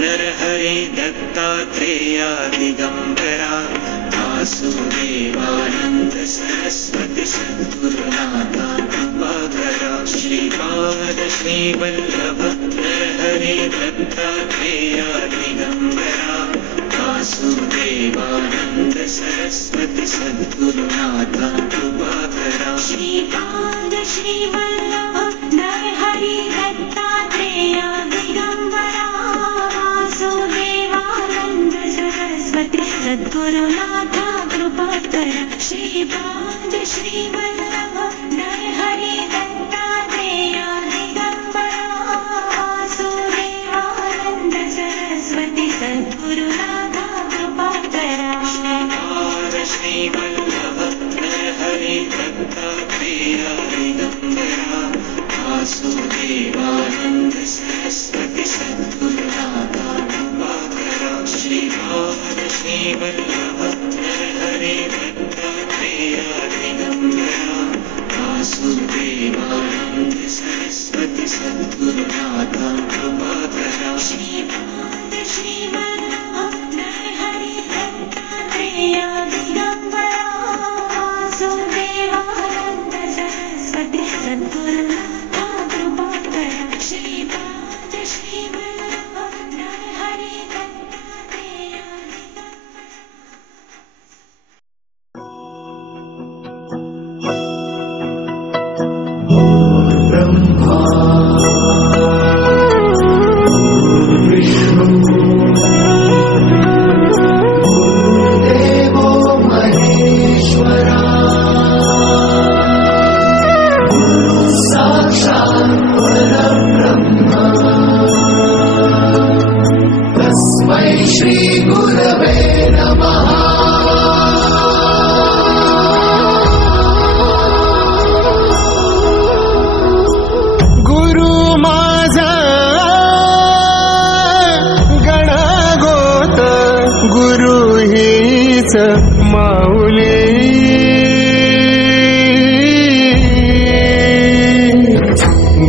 नरहरि दत्तात्रेया दिगंबरा वासुदेवानंद सरस्वती सद्गुरुनाथा कृपाकरा श्रीपाद श्रीवल्लभ नरहरि दत्तात्रेया दिगंबरा वासुदेवानंद सरस्वती सद्गुरुनाथा कृपाकरा श्रीपाद श्रीवल्लभ नरहरि दत्तात्रेया दिगंबरा वासुदेवानंद सरस्वती सद्गुरुनाथा कृपाकरा श्रीपाद श्रीवल्लभ नरहरि दत्तात्रेया दिगंबरा वासुदेवानंद सरस्वती सद्गुरुनाथा कृपाकरा श्रीपाद श्रीवल्लभ नरहरि दत्तात्रेया दिगंबरा वासुदेवानंद सरस्वती सद्गुरुनाथा कृपाकरा श्रीपाद श्रीवल्लभ नरहरि दत्तात्रेया दिगंबरा वासुदेवानंद सरस्वती सद्गुरुनाथा कृपाकरा श्रीपाद श्रीवल्लभ नरहरि दत्तात्रेया दिगंबरा वासुदेवानंद सरस्वती सद्गुरुनाथा कृपाकरा श्रीपाद श्रीवल्लभ नरहरि दत्तात्रेया ब्रह्मा विष्णु गुरुदेवो महेश्वरा गुरु साक्षात् परब्रह्म तस्मै श्री गुरवे नमः। माऊली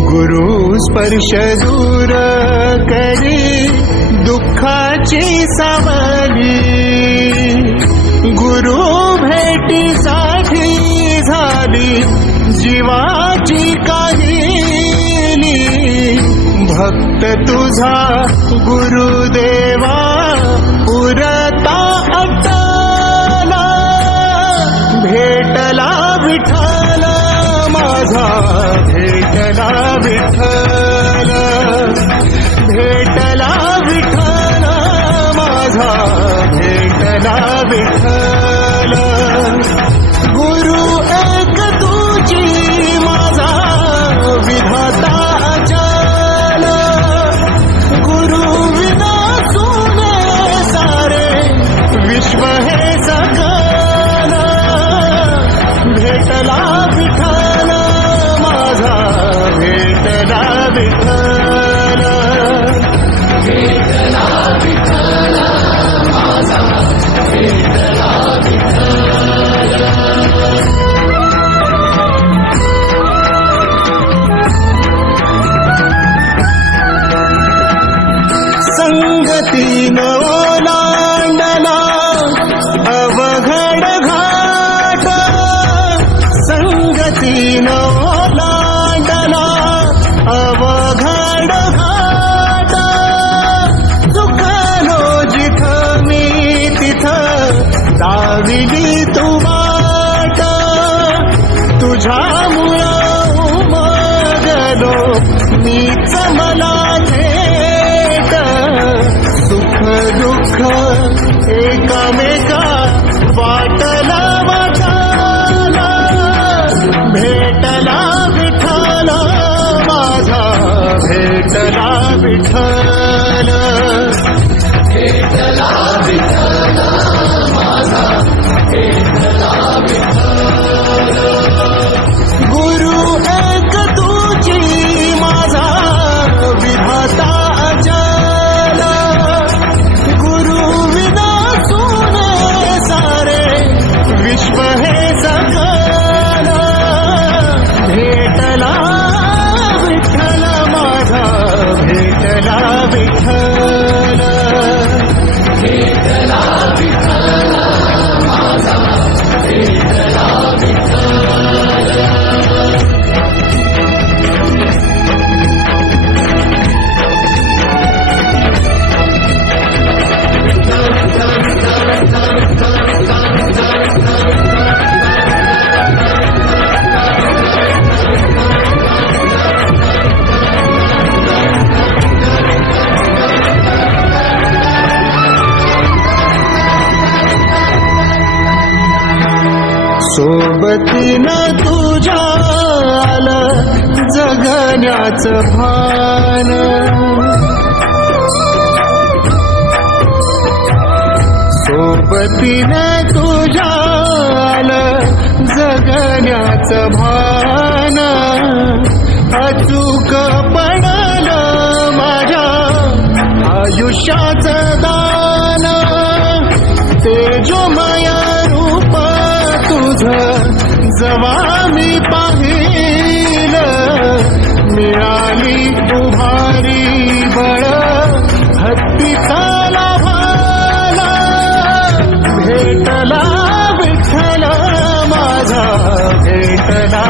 गुरु स्पर्श दूर करी दुःखाची सावली गुरु भेटीसाठी झाली जीवाची काहिली भक्त तुझा गुरुदेवा पुरता अट्टाला भेटला विठ्ठल माझा भेटला विठ्ठल भेटला विठ्ठल माझा भेटला विठ्ठल गुरु एक तुझी माझा विधाता अचल गुरु विना सुने सारे विश्व हे सकल भेटला विठ्ठल माझा भेटला विठ्ठल भेटला विठ्ठल माझा भेटला विठ्ठल संगतीन ओलांडला अवघड घाट संगतीन ओलांडला अवघड घाट चुकलो जिथ मी तिथ दाविली तू वाट तुझ्यामुळं उमगलो मीच मला थेट सुख दुःख एकामेका वाटला वाटाला भेटला विठ्ठल माझा भेटला विठ्ठल भेटला विठ्ठल माझा भेटला विठ्ठल गुरु एक तुझी माझा विधाता अचल गुरु विना सुने सारे विश्व हे सकल भेटला विठ्ठल माझा भेटला सोबतीनं तुझ्या आलं जगण्याचं भान सोबतीनं तुझ्या आलं जगण्याचं भान अचूक पडलं माझ्या आयुष्याचं दान तेजोमय रूप तुझं जवा मी पाहिलं मिळाली उभारी बळ हत्तीचा लाभाला भेटला विठ्ठल माझा भेटला